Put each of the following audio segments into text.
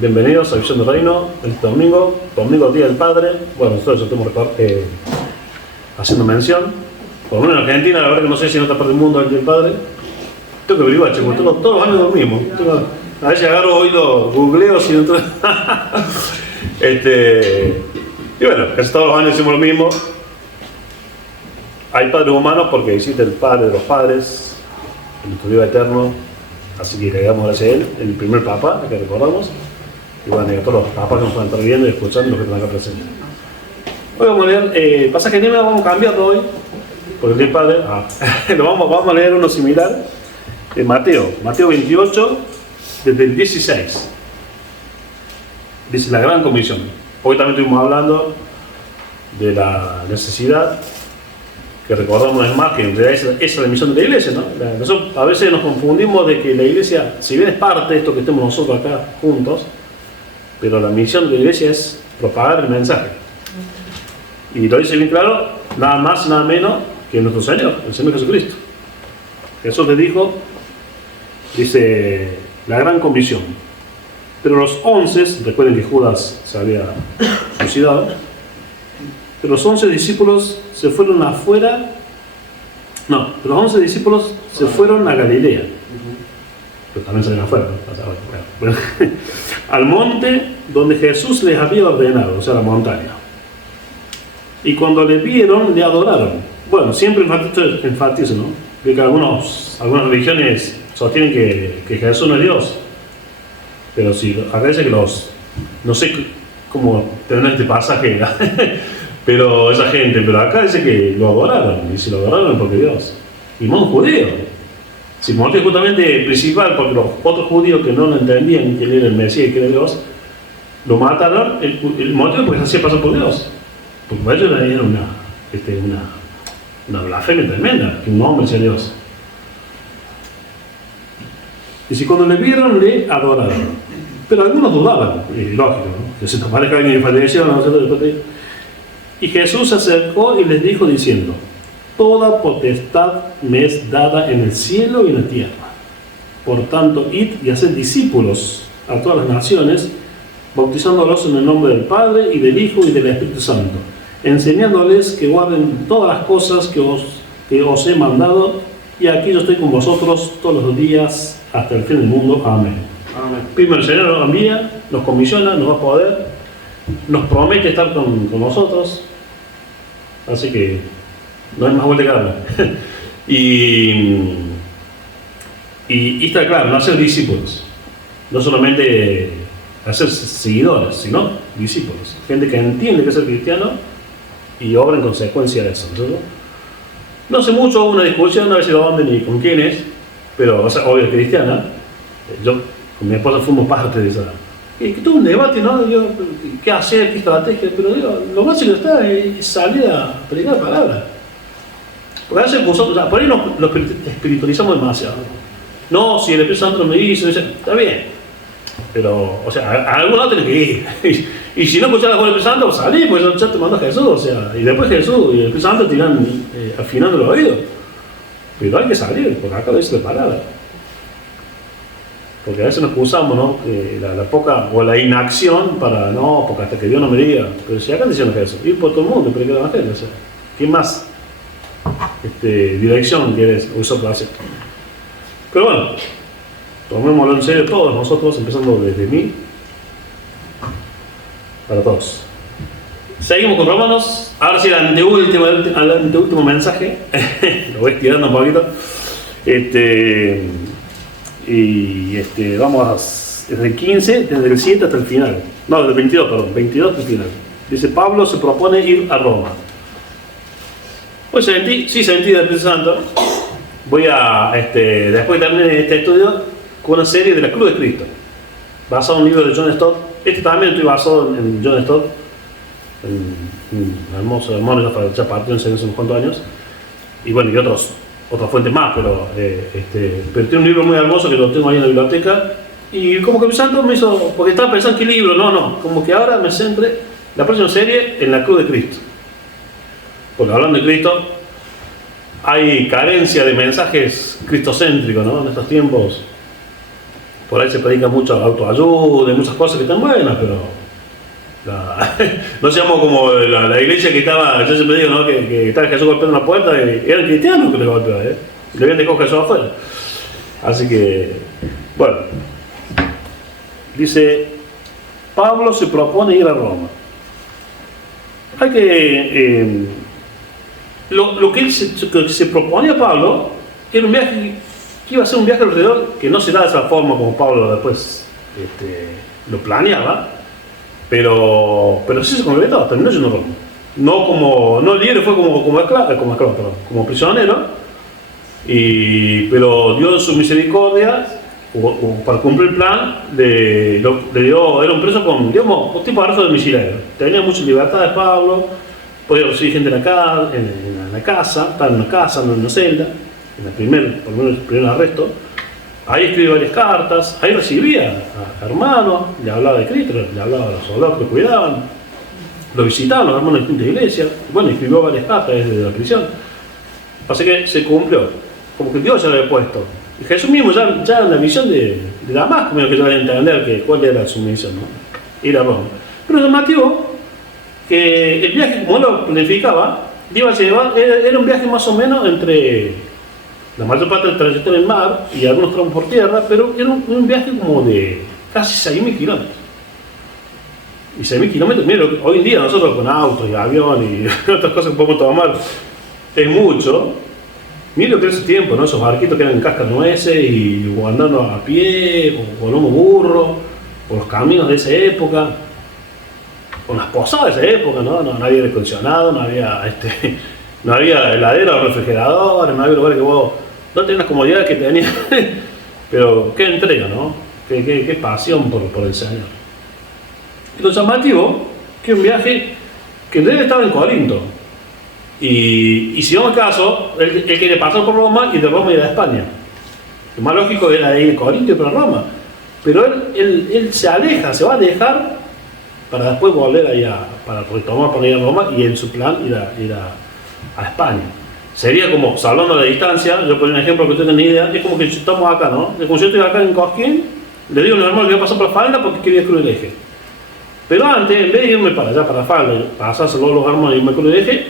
Bienvenidos a Visión del Reino, este domingo Día del Padre. Bueno, nosotros estamos haciendo mención. Por lo menos en Argentina, la verdad que no sé si en otra parte del mundo es el Día del Padre. Tengo que averiguar, chicos, todos los años lo mismo. A veces agarro hoy los googleos y entonces... Y bueno, casi todos los años decimos lo mismo. Hay padres humanos porque existe el Padre de los padres, el nuestro Dios eterno. Así que le damos gracias a él, el primer Papa, que recordamos. Y bueno, y a todos los papas que nos pueden estar viendo y escuchando y los que están acá presentes. Hoy vamos a leer, pasaje de vamos a cambiarlo hoy, porque el Día del Padre, vamos a leer uno similar, de Mateo 28, desde el 16. Dice la gran comisión. Hoy también estuvimos hablando de la necesidad, que recordamos es más, que en realidad esa es la misión de la iglesia, ¿no? Nosotros a veces nos confundimos de que la iglesia, si bien es parte de esto que estemos nosotros acá juntos, pero la misión de la iglesia es propagar el mensaje. Y lo dice bien claro, nada más, nada menos que nuestro Señor, el Señor Jesucristo. Jesús le dijo, dice, la gran comisión. Pero los 11, recuerden que Judas se había suicidado, pero los 11 discípulos se fueron afuera, no, los 11 discípulos se fueron a Galilea. Pero también salieron afuera, ¿no? Bueno, al monte donde Jesús les había ordenado, o sea, la montaña. Y cuando le vieron, le adoraron. Bueno, siempre enfatizo, ¿no? Que algunas religiones sostienen que Jesús no es Dios. Pero sí, acá dice que no sé cómo tener este pasaje, pero esa gente, pero acá dice que lo adoraron. Y si lo adoraron es porque Dios. Y no un judío. Si el motivo justamente principal, porque los otros judíos que no lo entendían quién era el Mesías y quién era Dios, lo mataron, el motivo porque se hacía pasar por Dios. Porque para ellos era una blasfemia tremenda, que un hombre sea Dios. Y si cuando le vieron, le adoraron. Pero algunos dudaban, y lógico, ¿no? Que se nos parezca alguien que falleció, no sé, después de... Y Jesús se acercó y les dijo diciendo, toda potestad me es dada en el cielo y en la tierra. Por tanto, id y haced discípulos a todas las naciones, bautizándolos en el nombre del Padre y del Hijo y del Espíritu Santo, enseñándoles que guarden todas las cosas que os he mandado, y aquí yo estoy con vosotros todos los días hasta el fin del mundo. Amén. Amén. Primero el Señor nos envía, nos comisiona, nos da poder, nos promete estar con nosotros, así que no hay más vuelta que darle. y está claro, no hacer discípulos, no solamente hacer seguidores, sino discípulos, gente que entiende que es ser cristiano y obra en consecuencia de eso, ¿no? No sé mucho, hubo una discusión, a ver si dónde ni con quién es, pero, o sea, obvio cristiana. Yo con mi esposa fuimos parte de esa. Que tuvo un debate, ¿no? ¿Qué hacer? ¿Qué estrategia? Pero digo, lo básico está es salir a predicar la palabra. Porque a veces nosotros, o sea, por ahí lo espiritualizamos demasiado. No, si el Espíritu Santo me dice, está bien. Pero, o sea, a algún lado tenés que ir. Y si no escuchás la voz del Espíritu Santo, salí, porque ya te manda Jesús, o sea, y después Jesús y el Espíritu Santo te irán afinando los oídos. Pero hay que salir, porque acá lo dice la palabra. Porque a veces nos excusamos, ¿no? La poca o la inacción para, no, porque hasta que Dios no me diga. Pero si acá te diciendo Jesús, ir por todo el mundo, predicar el evangelio, o sea, ¿qué más dirección quieres usar para hacer? Pero bueno, tomémoslo en serio todos nosotros, empezando desde mí, para todos. Seguimos con Romanos, ahora sí el anteúltimo mensaje, lo voy estirando un poquito. Vamos desde el 15, desde el 7 hasta el final. No, desde el 22, perdón, 22 hasta el final. Dice, Pablo se propone ir a Roma. Pues sentí del Espíritu Santo. Voy a, después de terminar este estudio, con una serie de la Cruz de Cristo, basado en un libro de John Stott. También estoy basado en John Stott, un hermoso hermano, ya partió hace unos cuantos años. Y bueno, y otras fuentes más, pero tiene un libro muy hermoso que lo tengo ahí en la biblioteca. Y como que el Santo me hizo, porque estaba pensando qué libro, como que ahora me centre la próxima serie en la Cruz de Cristo. Porque hablando de Cristo, hay carencia de mensajes cristocéntricos, ¿no? En estos tiempos por ahí se predica mucho autoayuda y muchas cosas que están buenas, pero no seamos como la iglesia que estaba, yo siempre digo, ¿no? que estaba Jesús golpeando la puerta y eran cristianos que le golpeaban, le habían dejado Jesús afuera. Así que, bueno, dice, Pablo se propone ir a Roma. Hay que, lo que se proponía Pablo era un viaje, que iba a ser un viaje alrededor, que no se da de esa forma como Pablo después lo planeaba, pero sí se concretó, terminó yendo a Roma. No libre, fue como esclavo, perdón, como prisionero, pero Dios en su misericordia, o para cumplir el plan, le dio, era un preso con, digamos, un tipo de arresto domiciliario. Tenía mucha libertad de Pablo, podía recibir gente en la casa, estaba en una casa, no en una celda, por lo menos el primer arresto. Ahí escribía varias cartas, ahí recibía a hermanos, le hablaba de Cristo, le hablaba a los soldados que lo cuidaban, lo visitaban los hermanos de distintas iglesias, bueno, escribió varias cartas desde la prisión. Así que se cumplió, como que Dios ya lo había puesto. Y Jesús mismo ya en la misión de Damasco, medio que ya debe entender cuál era su misión, ¿no? Ir a Roma. Pero llamativo que el viaje, como lo planificaba, era un viaje más o menos entre la mayor parte del trayecto en el mar y algunos tramos por tierra, pero era un viaje como de casi 6.000 kilómetros. Y 6.000 kilómetros, mira, hoy en día nosotros con autos y avión y otras cosas que podemos tomar, es mucho. Mira lo que era ese tiempo, ¿no? Esos barquitos que eran en cascanueces y andando a pie, o lomo burro, por los caminos de esa época, con las posadas de esa época, ¿no? No había aire acondicionado, no había heladera o refrigeradores, no había lugares que vos no tenías las comodidades que tenías, pero qué entrega, ¿no? Qué pasión por el Señor. Y lo llamativo, que un viaje que en realidad estaba en Corinto, y si vamos al caso, él quería pasar por Roma y de Roma ir a España. Lo más lógico era ir a Corinto y para Roma, pero él se aleja, se va a dejar para después volver allá, para retomar para ir a Roma y en su plan ir a España. Sería como, hablando de la distancia, yo pongo un ejemplo que ustedes tienen idea, es como que estamos acá, ¿no? Es como si yo estoy acá en Cosquín, le digo a mi hermano que voy a pasar por Falda porque quería cruzar el eje. Pero antes, en vez de irme para allá, para Falda, pasárselo a los hermanos y irme cruzar el eje,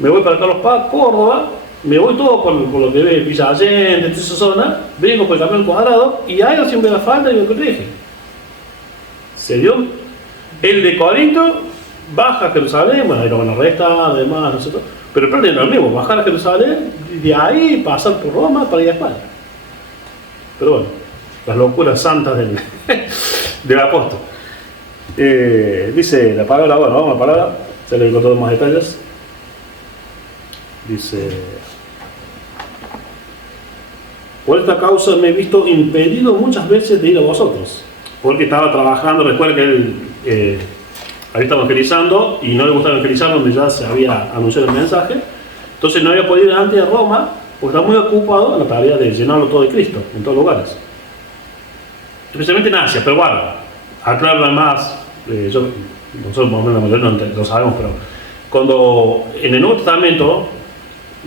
me voy para Carlos Paz, Córdoba, me voy todo por lo que ve Villa Allende, toda esa zona, vengo por el camión cuadrado y ahí recién veo la Falda y me cruzar el eje. ¿Se dio? El de Corinto baja a Jerusalén, bueno, ahí lo van a arrestar, además, no sé todo. Pero el plan era el mismo, bajar a Jerusalén y de ahí pasar por Roma para ir a España. Pero bueno, las locuras santas del apóstol. Dice la palabra, bueno, vamos a la palabra, se le digo todos más detalles. Dice, por esta causa me he visto impedido muchas veces de ir a vosotros, porque estaba trabajando, recuerda que él ahí estaba evangelizando y no le gustaba evangelizar donde ya se había anunciado el mensaje, entonces no había podido ir antes a Roma porque estaba muy ocupado en la tarea de llenarlo todo de Cristo en todos lugares, especialmente en Asia. Pero bueno, aclaro además, nosotros más o menos la mayoría no lo sabemos, pero cuando en el Nuevo Testamento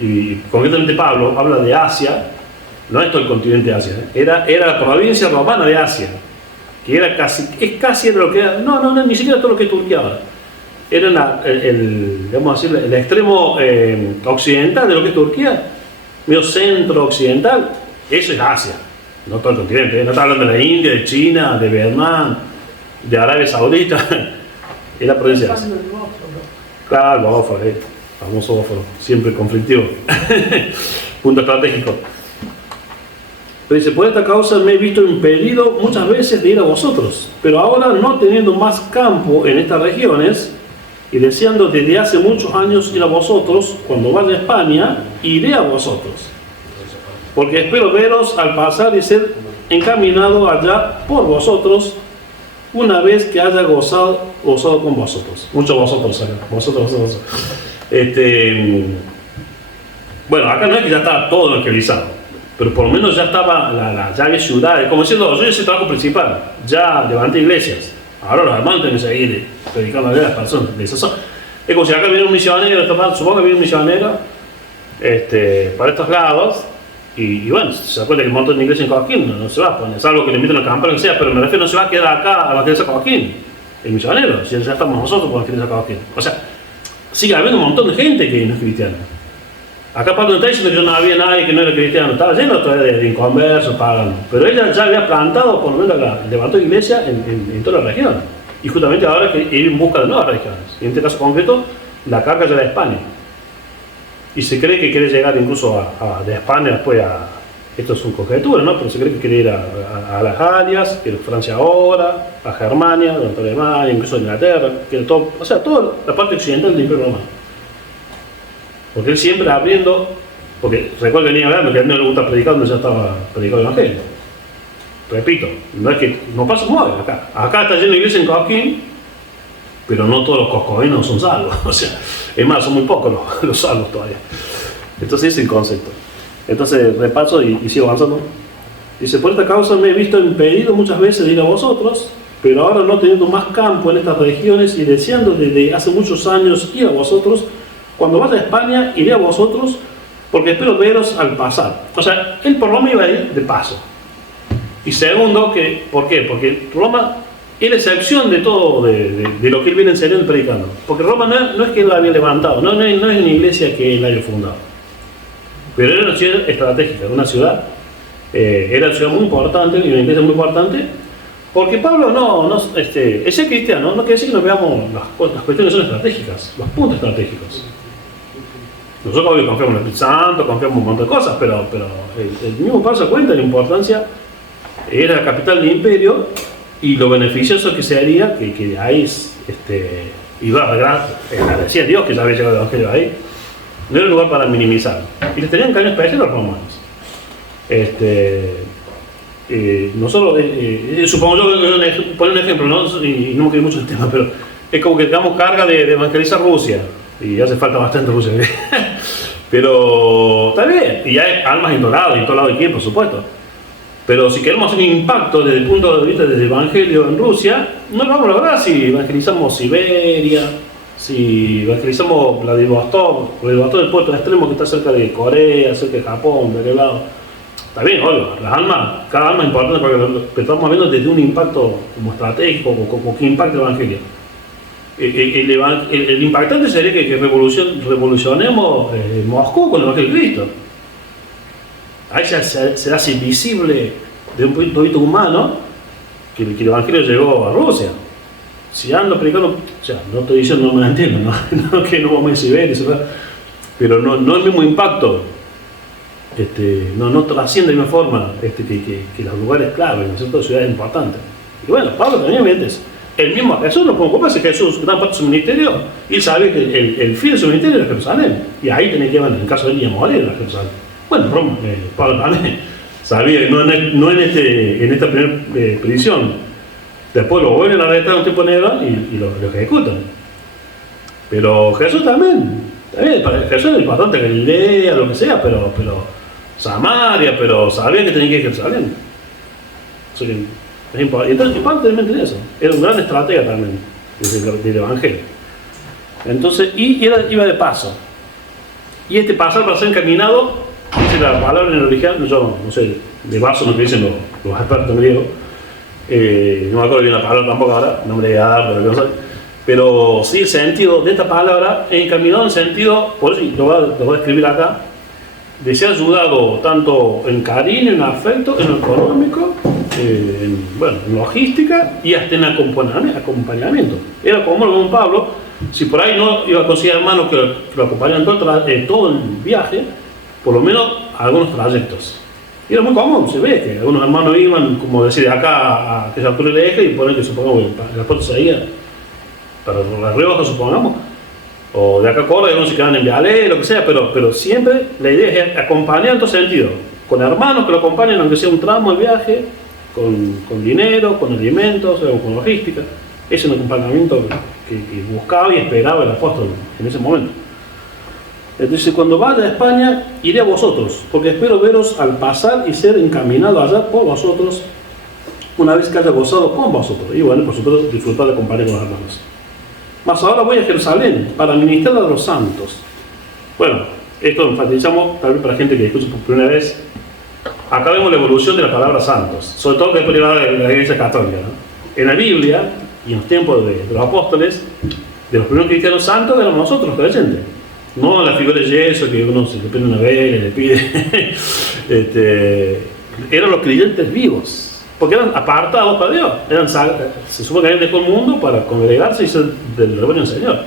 y concretamente Pablo habla de Asia, no es todo el continente de Asia, era la provincia romana de Asia, que era casi era lo que era, no, ni siquiera todo lo que es Turquía ahora. Era el extremo occidental de lo que es Turquía, medio centro occidental, eso es Asia, no todo el continente, no está hablando de la India, de China, de Vietnam, de Arabia Saudita, es la provincia de Asia. Claro, el Bósforo, famoso Bósforo, siempre conflictivo, punto estratégico. Pero dice, por esta causa me he visto impedido muchas veces de ir a vosotros, pero ahora no teniendo más campo en estas regiones y deseando desde hace muchos años ir a vosotros, cuando vaya a España, iré a vosotros, porque espero veros al pasar y ser encaminado allá por vosotros, una vez que haya gozado con vosotros. Muchos vosotros acá, vosotros. Bueno, acá no es que ya está todo evangelizado, pero por lo menos ya estaba, ya había ciudades, como diciendo, yo hice el trabajo principal, ya levanté iglesias, ahora los hermanos tienen que seguir predicando a las personas de esa zona. Es como si acá viene un misionero, supongo que viene un misionero para estos lados, Y bueno, se da cuenta que un montón de iglesias en Coquín no se va a poner, salvo que le inviten a acampar lo que sea, pero me refiero, no se va a quedar acá a evangelizar Coquín, el misionero, si ya estamos nosotros por evangelizar Coquín. O sea, sigue habiendo un montón de gente que no es cristiana. Acá Pablo no está diciendo que no había nadie que no era cristiano, estaba lleno todavía de inconversos, paganos. Pero ella ya había plantado, por lo menos levantó iglesia en toda la región. Y justamente ahora que ir en busca de nuevas regiones. Y en este caso concreto, la carga ya era de España. Y se cree que quiere llegar incluso de España después a... Esto son conjeturas, ¿no? Pero se cree que quiere ir a las Alias, que es Francia ahora, a Germania, durante Alemania, incluso a Inglaterra, que todo, o sea, toda la parte occidental del Imperio Romano. Porque él siempre abriendo, porque recuerdo que venía hablando que a él no le gusta predicar donde ya estaba predicado el Evangelio. Repito, no es que no pasa muy acá. Acá está lleno de iglesia en Coquín, pero no todos los coscovinos son salvos. O sea, es más, son muy pocos los salvos todavía. Entonces ese es el concepto. Entonces repaso y sigo avanzando. Dice, por esta causa me he visto impedido muchas veces de ir a vosotros, pero ahora no teniendo más campo en estas regiones y deseando desde hace muchos años ir a vosotros, cuando vaya a España iré a vosotros, porque espero veros al pasar. O sea, él por Roma iba a ir de paso. Y segundo, ¿por qué? Porque Roma es la excepción de todo, de lo que él viene enseñando y predicando. Porque Roma no es que él la había levantado, no es una iglesia que él haya fundado. Pero era una ciudad estratégica, era una ciudad muy importante, y una iglesia muy importante, porque Pablo es cristiano, no quiere decir que nos veamos las cuestiones son estratégicas, los puntos estratégicos. Nosotros obvio confiamos en el Espíritu Santo, confiamos en un montón de cosas, pero el mismo Pablo se cuenta de la importancia, era la capital del imperio, y lo beneficioso que sería que ahí iba a agradecer a Dios que ya había llegado el Evangelio ahí. No era un lugar para minimizar. Y les tenían cariño especial a los romanos. Nosotros, supongo yo, poner un ejemplo, ¿no? Y no me quedé mucho el tema, pero es como que tengamos carga de evangelizar Rusia. Y hace falta bastante Rusia. Pero está bien. Y hay almas en todo lado hay quien, por supuesto. Pero si queremos hacer un impacto desde el punto de vista del Evangelio en Rusia, no lo vamos a lograr si evangelizamos Siberia, si evangelizamos Vladivostok del puerto extremo que está cerca de Corea, cerca de Japón, de aquel lado. Está bien, obvio, cada alma es importante porque estamos viendo desde un impacto como estratégico, como que impacta el Evangelio. El impactante sería que revolucionemos Moscú con el Evangelio de Cristo. Ahí se hace visible de un punto de vista humano que el Evangelio llegó a Rusia. Si ando predicando, o sea, no estoy diciendo, no me entiendo, no que no vamos a Siberia, pero no el mismo impacto, no trasciende de la misma forma que los lugares clave, ¿no es cierto?, ciudades importantes. Y bueno, Pablo también viene eso. El mismo Jesús, lo podemos comparar, Jesús, gran parte de su ministerio, y él sabía que el fin de su ministerio era Jerusalén, y ahí tenía que llevar, en el caso de él, a morir a Jerusalén. Bueno, Roma, Pablo también sabía, no en esta primera prisión. Después lo vuelven a arrestar un tiempo negro y lo ejecutan. Pero Jesús también, para Jesús era importante Galilea, lo que sea, pero Samaria, pero sabía que tenía que ir a Jerusalén. O sea, es importante. Entonces, Pablo también tenía eso. Era un gran estratega también del Evangelio. Entonces, iba de paso. Y pasar para ser encaminado, dice la palabra en el original, yo no sé, de vaso no que dicen los expertos griegos. No me acuerdo bien la palabra tampoco ahora, no me le voy a dar, pero sí el sentido de esta palabra es encaminado en sentido, por eso lo voy a escribir acá, de ser ayudado tanto en cariño, en afecto, en lo económico, en logística y hasta en acompañamiento. Era como lo de Pablo, si por ahí no iba a conseguir hermanos que lo acompañaran todo el viaje, por lo menos algunos trayectos. Y era muy común, se ve que algunos hermanos iban, como decir, de acá a que se alture el eje y poner que supongamos que la puerta seguía para la Rioja, supongamos, o de acá a Córdoba, algunos se quedaban en Vialé, lo que sea, pero siempre la idea es acompañar en todo sentido, con hermanos que lo acompañen, aunque sea un tramo de viaje, con dinero, con alimentos, o con logística. Ese es un acompañamiento que buscaba y esperaba el apóstol en ese momento. Entonces, cuando vaya a España, iré a vosotros, porque espero veros al pasar y ser encaminado allá por vosotros, una vez que haya gozado con vosotros. Y bueno, por supuesto, disfrutar de compañía con los hermanos. Mas ahora voy a Jerusalén para ministrar a los santos. Bueno, esto enfatizamos, tal vez para gente que escucha por primera vez, acá vemos la evolución de la palabra santos, sobre todo después de la Iglesia Católica, ¿no? En la Biblia, y en los tiempos de los apóstoles, de los primeros cristianos santos éramos nosotros, los creyentes. No la figura de yeso que uno se le prende una vela y le pide. Eran los creyentes vivos, porque eran apartados para Dios. Se supone que habían dejado el mundo para congregarse y ser del rebaño del Señor.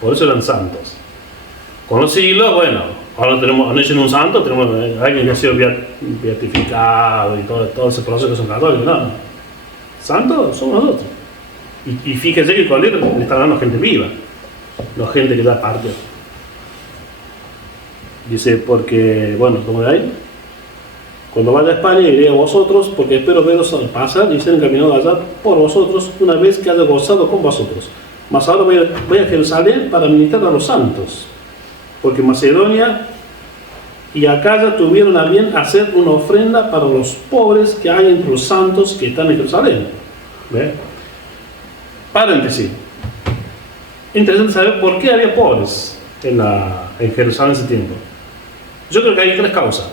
Por eso eran santos. Con los siglos, bueno, ahora no dicen un santo, tenemos alguien que ha sido beatificado y todo ese proceso que son católicos. No, santos somos nosotros. Y fíjense que con él le está hablando gente viva, no gente que da parte. Dice, porque, bueno, como de ahí, cuando vaya a España iré a vosotros, porque espero veros al pasar y ser encaminado allá por vosotros, una vez que haya gozado con vosotros. Mas ahora voy a Jerusalén para ministrar a los santos, porque Macedonia y Acaya tuvieron a bien hacer una ofrenda para los pobres que hay entre los santos que están en Jerusalén. ¿Ve? Paréntesis. Interesante saber por qué había pobres en Jerusalén en ese tiempo. Yo creo que hay tres causas.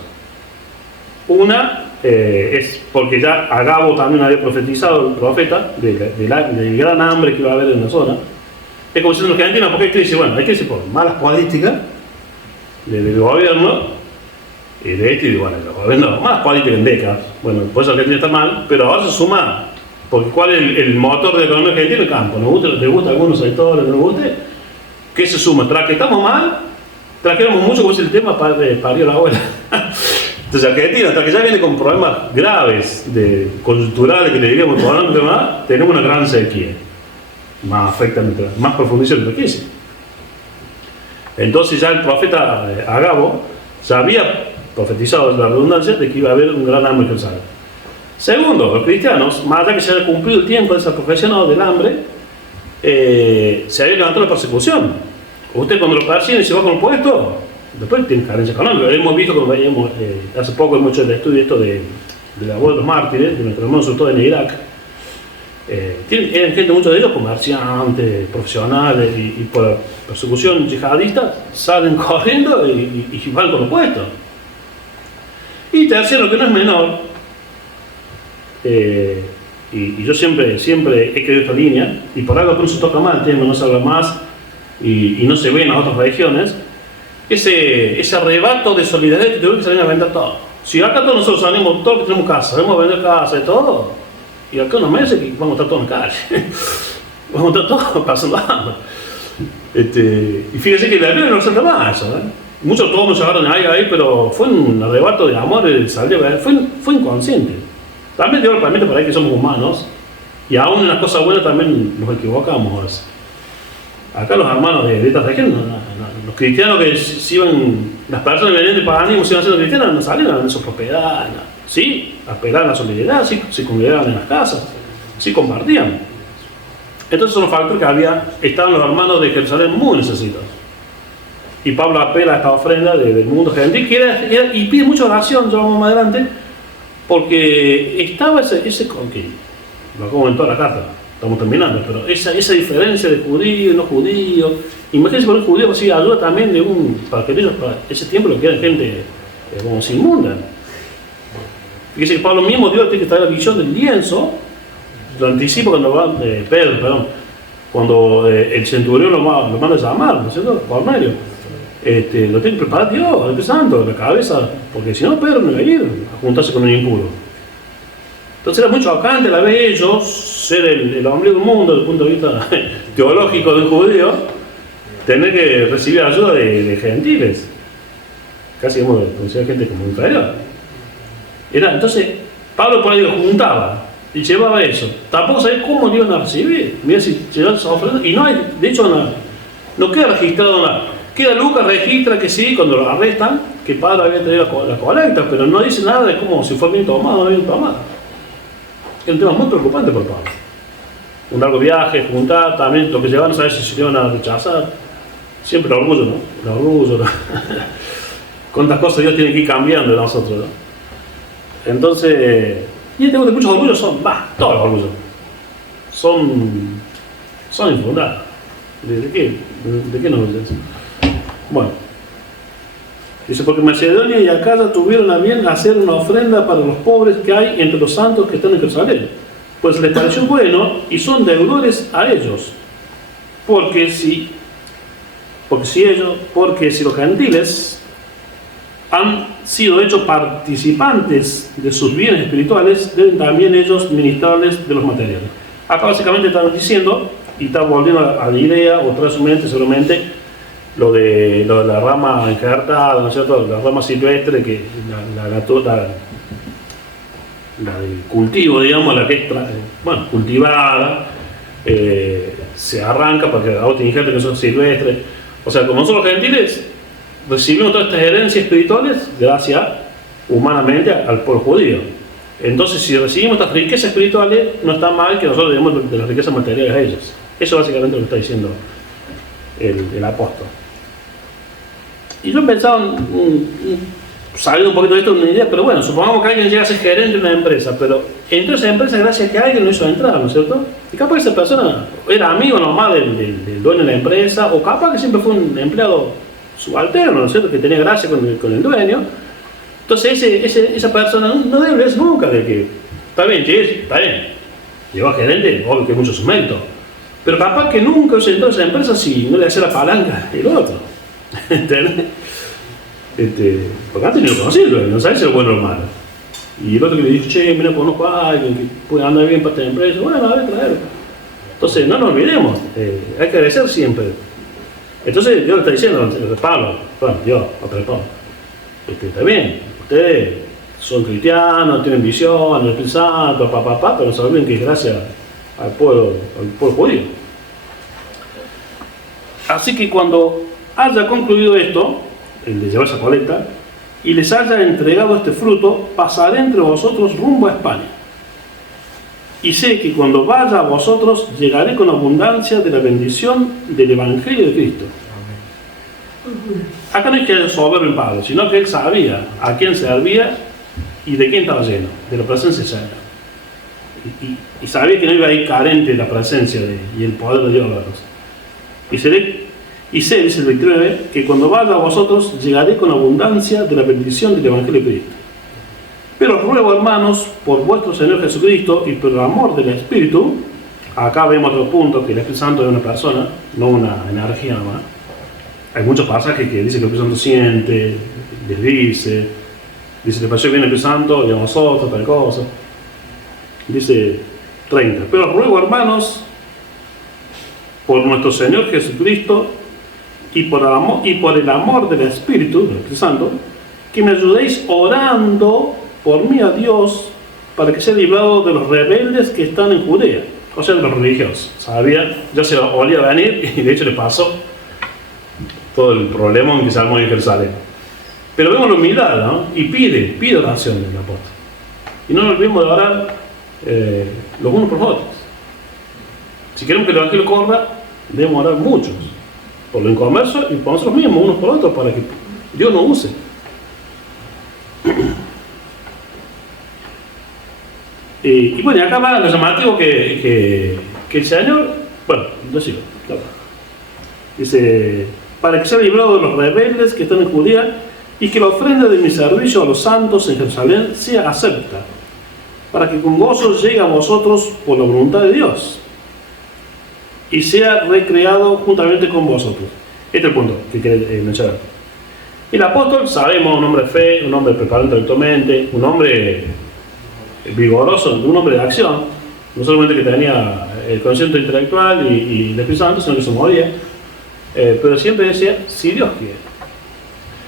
Una es porque ya Agabo también había profetizado, el profeta, del gran hambre que iba a haber en la zona. Es como diciendo que Argentina, ¿por qué hay crisis? Bueno, hay crisis por malas políticas del gobierno, y de este y de, bueno, el gobierno, malas políticas en décadas. Bueno, por eso Argentina está mal, pero ahora se suma, porque ¿cuál es el motor de la economía argentina? El campo. ¿Les gusta a algunos sectores, no les guste? ¿Qué se suma? Tras que estamos mal, tras que éramos mucho, como es el tema, parió la abuela. Entonces Argentina, hasta que ya viene con problemas graves, coyunturales, que le diríamos económicos, más, tenemos una gran sequía. Más profundiza la crisis. Entonces ya el profeta Agabo ya había profetizado la redundancia de que iba a haber un gran hambre en Jerusalén. Segundo, los cristianos, más allá que se haya cumplido el tiempo de esa profesión del hambre, se había levantado la persecución. Usted cuando lo persiguen y se va con el puesto, después tiene carencia económica. Hemos visto, como veíamos hace poco, hemos hecho el estudio esto de la voz de los mártires, de nuestros hermanos, sobre todo en Irak. Eran gente, muchos de ellos comerciantes, profesionales, y por la persecución yihadista salen corriendo y van con los puestos. Y tercero, que no es menor, y yo siempre he creído esta línea, y por algo que no se toca más el tema, no se habla más, y no se ve en las otras religiones, ese arrebato de solidaridad que tuvieron que salir a vender todo. Si acá todos nosotros salimos, todos que tenemos casa, salimos a vender casa y todo, y acá unos meses que vamos a estar todos en la calle. Vamos a estar todos pasando hambre. Y fíjense que la Biblia no se más eso, ¿eh? Muchos todos nos llevaron ahí, pero fue un arrebato de amor, fue inconsciente. También Dios permite por ahí que somos humanos, y aún en las cosas buenas también nos equivocamos a veces. Acá los hermanos de esta región, los cristianos que se iban, las personas que venían de paganismo se iban siendo cristianas, no salían de sus propiedades, sí, apelaban a la solidaridad, sí, se congregaban en las casas, sí compartían. Entonces son los factores que estaban los hermanos de Jerusalén muy necesitados. Y Pablo apela a esta ofrenda del mundo gentil, y pide mucha oración, ya vamos más adelante, porque estaba ese lo acabo en toda la carta, estamos terminando, pero esa diferencia de judío y no judío. Imagínense por un judío así ayuda también para que ellos, para ese tiempo, lo que eran gente como se inmunda. Fíjense que Pablo mismo Dios tiene que traer la visión del lienzo, lo anticipa cuando va, cuando el centurión lo manda a llamar, ¿no es cierto? Cornelio. Lo tiene que preparar Dios, el Espíritu Santo, la cabeza, porque si no Pedro no iba a ir a juntarse con un impuro. Entonces era muy chocante a la vez ellos ser el ombligo del mundo desde el punto de vista teológico de un judío, tener que recibir ayuda de gentiles, casi como considerar gente como inferior. Entonces Pablo por ahí lo juntaba y llevaba eso. Tampoco sabía cómo lo iban a recibir. Mira si llevan esa ofrenda, y no hay, de hecho no queda registrado nada. Queda Lucas, registra que sí, cuando lo arrestan, que Pablo había traído la colecta, pero no dice nada de cómo, si fue bien tomado o no bien tomado. Es un tema muy preocupante por Pablo. Un largo viaje, juntar, también lo que llevan a saber si se iban a rechazar. Siempre el orgullo, ¿no? El orgullo, ¿no? Cuántas cosas Dios tiene que ir cambiando de nosotros, ¿no? Entonces, y este de muchos orgullos todos los orgullos son infundados. ¿De qué nos dicen? Bueno, Dice, porque Macedonia y Acaya tuvieron a bien hacer una ofrenda para los pobres que hay entre los santos que están en Jerusalén. Pues les pareció bueno y son deudores a ellos. Porque si los gentiles han sido hechos participantes de sus bienes espirituales, deben también ellos ministrarles de los materiales. Acá básicamente están diciendo, y está volviendo a la idea, o trae a su mente seguramente, lo de la rama encartada, ¿no es cierto? La rama silvestre, que la del cultivo, digamos, la que es cultivada, se arranca para que la otra injerta que son silvestres. O sea, como nosotros los gentiles recibimos todas estas herencias espirituales gracias humanamente al pueblo judío. Entonces, si recibimos estas riquezas espirituales, no está mal que nosotros demos de las riquezas materiales a ellos. Eso es básicamente lo que está diciendo el apóstol. Y yo pensaba, saliendo un poquito de esto, una idea, pero bueno, supongamos que alguien llega a ser gerente de una empresa, pero entró a esa empresa gracias a que alguien lo hizo entrar, ¿no es cierto? Y capaz que esa persona era amigo nomás del dueño de la empresa, o capaz que siempre fue un empleado subalterno, ¿no es cierto?, que tenía gracia con el dueño. Entonces esa persona no debe ver nunca de que, está bien, llegó a gerente, obvio que es mucho su mérito, pero capaz que nunca se entró a esa empresa si no le hacía la palanca el otro. ¿Entendés? Porque antes ni lo conocía, no sabes si es bueno o malo. Y el otro que le dijo, che, mira, conozco a alguien que puede andar bien para esta empresa, bueno, a ver, traerlo. Entonces, no nos olvidemos, hay que agradecer siempre. Entonces, Dios le está diciendo, Pablo, está bien, ustedes son cristianos, tienen visión, el Espíritu Santo, pero no se olviden que es gracias al pueblo judío. Así que cuando haya concluido esto, el de llevar esa colecta, y les haya entregado este fruto, pasaré entre vosotros rumbo a España. Y sé que cuando vaya a vosotros, llegaré con abundancia de la bendición del Evangelio de Cristo. Acá no es que haya soberbio en Pablo, sino que él sabía a quién servía y de quién estaba lleno, de la presencia de Señor. Y sabía que no iba a ir carente de la presencia y el poder de Dios. Y sé, dice el 29, que cuando vaya a vosotros llegaré con abundancia de la bendición del Evangelio de Cristo. Pero os ruego, hermanos, por vuestro Señor Jesucristo y por el amor del Espíritu, acá vemos otro punto, que el Espíritu Santo es una persona, no una energía nomás. Hay muchos pasajes que dicen que el Espíritu Santo siente, les dice, le pasó bien el Espíritu Santo y a vosotros, tal cosa. Dice 30, pero os ruego, hermanos, por nuestro Señor Jesucristo y por el amor del Espíritu Santo, que me ayudéis orando por mí a Dios para que sea librado de los rebeldes que están en Judea, o sea, de los religiosos. Sabía, ya se olía venir y de hecho le pasó todo el problema en que se armó en Jerusalén. Pero vemos la humildad, ¿no? Y pide oración del apóstol. Y no nos olvidemos de orar los unos por los otros. Si queremos que el Evangelio corra, debemos orar muchos, por lo inconverso y por nosotros mismos, unos por otros, para que Dios nos use. Y bueno, acá va lo llamativo que el Señor, bueno, no sigo, claro. Dice, para que sea librado de los rebeldes que están en Judea y que la ofrenda de mi servicio a los santos en Jerusalén sea acepta, para que con gozo llegue a vosotros por la voluntad de Dios y sea recreado juntamente con vosotros. Este es el punto que quiere mencionar. El apóstol, sabemos, un hombre de fe, un hombre preparado intelectualmente, un hombre vigoroso, un hombre de acción, no solamente que tenía el conocimiento intelectual y el Espíritu Santo, sino que se movía, pero siempre decía, si Dios quiere.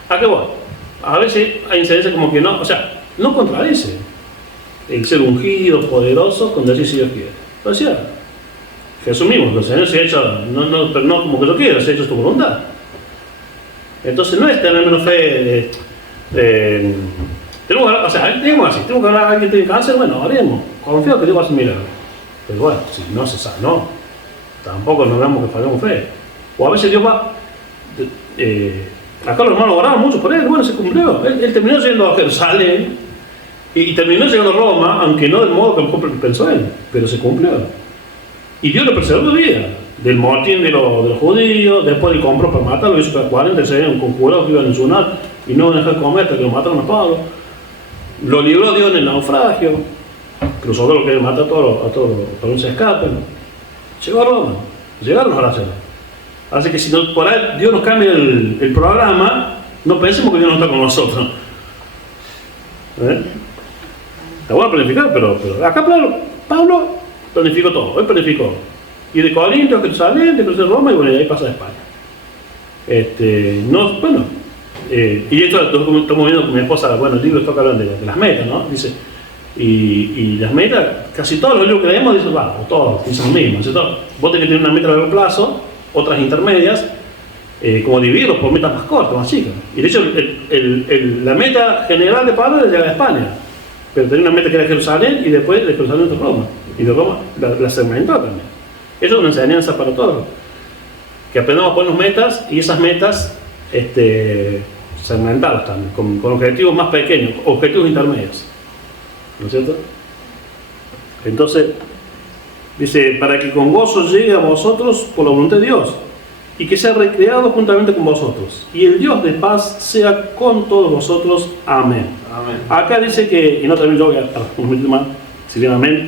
¿A qué voy? A veces hay incidencias como que no, o sea, no contradice el ser ungido, poderoso, con decir si Dios quiere. O sea, Jesús mismo, el Señor se ha hecho, no como que lo quiera, se ha hecho tu voluntad. Entonces no es tener menos fe, tenemos que hablar a alguien que tiene cáncer, bueno, haremos, confío que Dios va a hacer milagros. Pero bueno, si no se sabe, no, tampoco nos damos que fallemos fe. O a veces Dios va, acá los hermanos oraban mucho por él, bueno, se cumplió. Él terminó yendo a Jerusalén y terminó llegando a Roma, aunque no del modo que a lo mejor pensó él, pero se cumplió. Y Dios lo preservó de vida, del motín de los judíos, después le compró para matarlo, hizo para 40 se habían conjurado que iban a ensunar y no dejó de comer hasta que lo mataron a Pablo. Lo libró Dios en el naufragio, cruzó todo lo que mató a todos para un se escape, ¿no? Llegó a Roma, llegaron a la ciudad. Así que si no, por ahí Dios nos cambia el programa, no pensemos que Dios no está con nosotros. Está bueno planificar, pero acá Pablo planificó todo, él planificó. Y de Corinto a Jerusalén, de Jerusalén a Roma, y bueno, y ahí pasa a España. Y esto estamos viendo con mi esposa, bueno, el libro toca hablar de las metas, ¿no? Dice, y las metas, casi todos los libros que leemos dicen, todos dicen lo mismo. Vos tenés que tener una meta a largo plazo, otras intermedias, como dividirlos por metas más cortas, más chicas. Y de hecho, la meta general de Pablo era llegar a España, pero tenía una meta que era Jerusalén, y después de Jerusalén a Roma. Y de Roma la segmentó también. Eso es una enseñanza para todos. Que aprendamos a ponernos metas, y esas metas segmentarlas también, con objetivos más pequeños, objetivos intermedios. ¿No es cierto? Entonces, dice, para que con gozo llegue a vosotros por la voluntad de Dios, y que sea recreado juntamente con vosotros. Y el Dios de paz sea con todos vosotros. Amén. Amén. Acá dice que, y no también yo voy a un minuto más, si bien amén,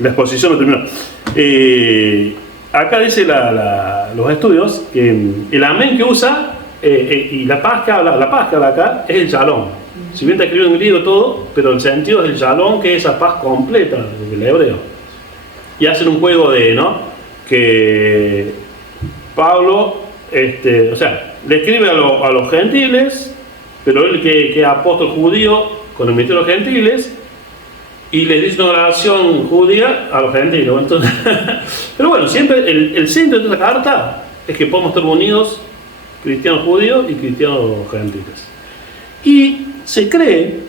la exposición no terminó. Acá dice los estudios que el amén que usa y la paz que habla acá es el shalom. Si bien está escrito en griego todo, pero el sentido es el shalom, que es esa paz completa del hebreo. Y hacen un juego de, ¿no? Que Pablo, le escribe a los gentiles, pero él que es apóstol judío, cuando metió a los gentiles, y les dice una oración judía a los gentiles. Entonces, pero bueno, siempre el centro de esta carta es que podemos estar unidos, cristianos judíos y cristianos gentiles. Y se cree,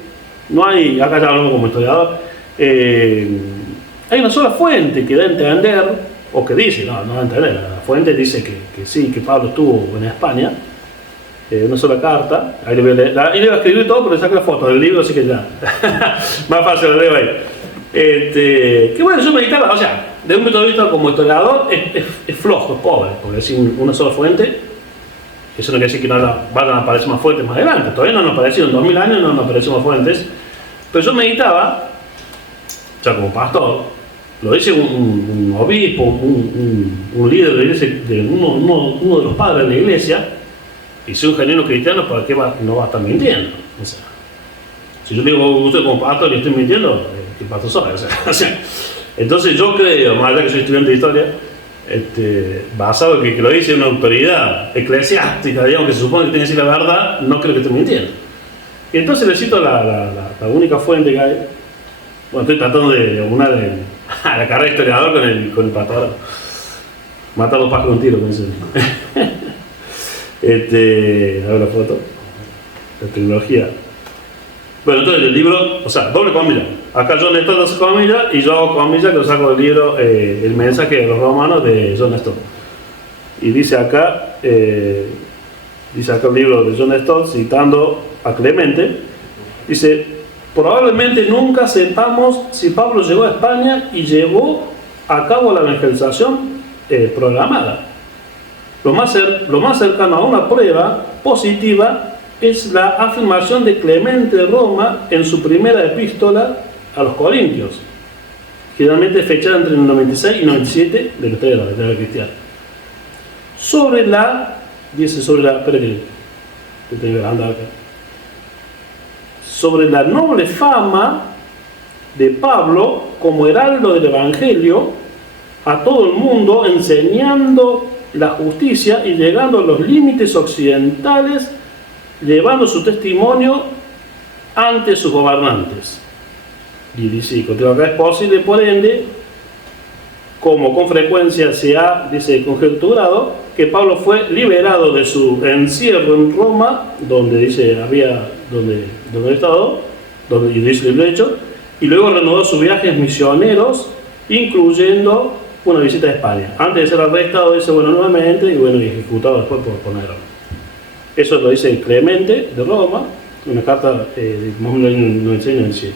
no hay, acá ya hablamos como historiador, hay una sola fuente que da a entender, o que dice, no da a entender, la fuente dice que sí, que Pablo estuvo en España, una sola carta, ahí le voy a escribir todo, pero le saco la foto del libro, así que ya, más fácil lo leo ahí. Que bueno, yo meditaba, o sea, de un punto de vista como historiador, es flojo, es pobre, porque sin una sola fuente, eso no quiere decir que no vayan a aparecer más fuentes más adelante, todavía no nos aparecieron, en 2000 años no nos aparecieron más fuentes, pero yo meditaba, ya como pastor, lo dice un obispo, un líder de la iglesia, uno de los padres de la iglesia, y si un genuino cristiano, ¿para qué no va a estar mintiendo? O sea, si yo digo usted como pastor y estoy mintiendo, ¿qué pastor soy? O sea, entonces yo creo, más allá que soy estudiante de historia, basado en que lo dice una autoridad eclesiástica, digamos, que se supone que tiene que decir la verdad, no creo que esté mintiendo. Y entonces le cito la única fuente que hay. Bueno, estoy tratando de aunar la carrera de historiador con el pastor. Matar dos pájaros con un tiro, con eso. A ver la foto. La tecnología. Bueno, entonces el libro, o sea, doble comilla. Acá John Stott hace comilla y yo hago comilla que lo saco del libro El mensaje de los romanos de John Stott. Y dice acá el libro de John Stott, citando a Clemente, dice: probablemente nunca sepamos si Pablo llegó a España y llevó a cabo la evangelización programada. Lo más cercano a una prueba positiva es la afirmación de Clemente de Roma en su primera epístola a los Corintios, generalmente fechada entre el 96 y 97 de la historia de la cristiana. Sobre la noble fama de Pablo como heraldo del Evangelio a todo el mundo, enseñando la justicia y llegando a los límites occidentales, llevando su testimonio ante sus gobernantes. Y dice, continúa acá, es posible, por ende, como con frecuencia se ha, conjeturado, que Pablo fue liberado de su encierro en Roma, donde había estado, y dice el hecho, y luego reanudó sus viajes misioneros, incluyendo una visita a España. Antes de ser arrestado, nuevamente, y ejecutado después por Nerón. Eso lo dice Clemente de Roma, una carta de más o menos en 96-97.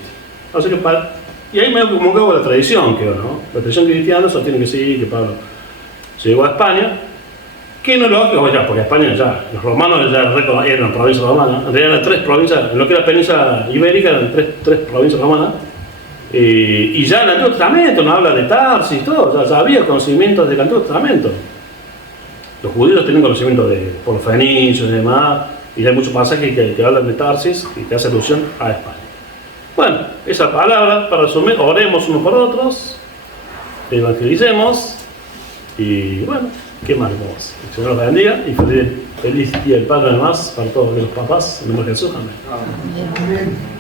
Así que y ahí medio como que hago la tradición, ¿no? La tradición cristiana sostiene que sí, que Pablo llegó a España, Que no lo porque España ya, los romanos ya eran provincias romanas, en realidad eran 3 provincias, en lo que era la península ibérica eran 3 provincias romanas, y ya en el Antiguo Testamento nos habla de Tarsis y todo, ya había conocimientos del Antiguo Testamento. Los judíos tienen conocimiento por los fenicios y demás, y hay muchos pasajes que hablan de Tarsis y que hacen alusión a España. Bueno, esa palabra, para resumir, oremos unos por otros, evangelicemos, y bueno, ¿qué más vamos? Que el Señor los bendiga y feliz Día del Padre además para todos los papás. En el nombre de Jesús, amén. Amén.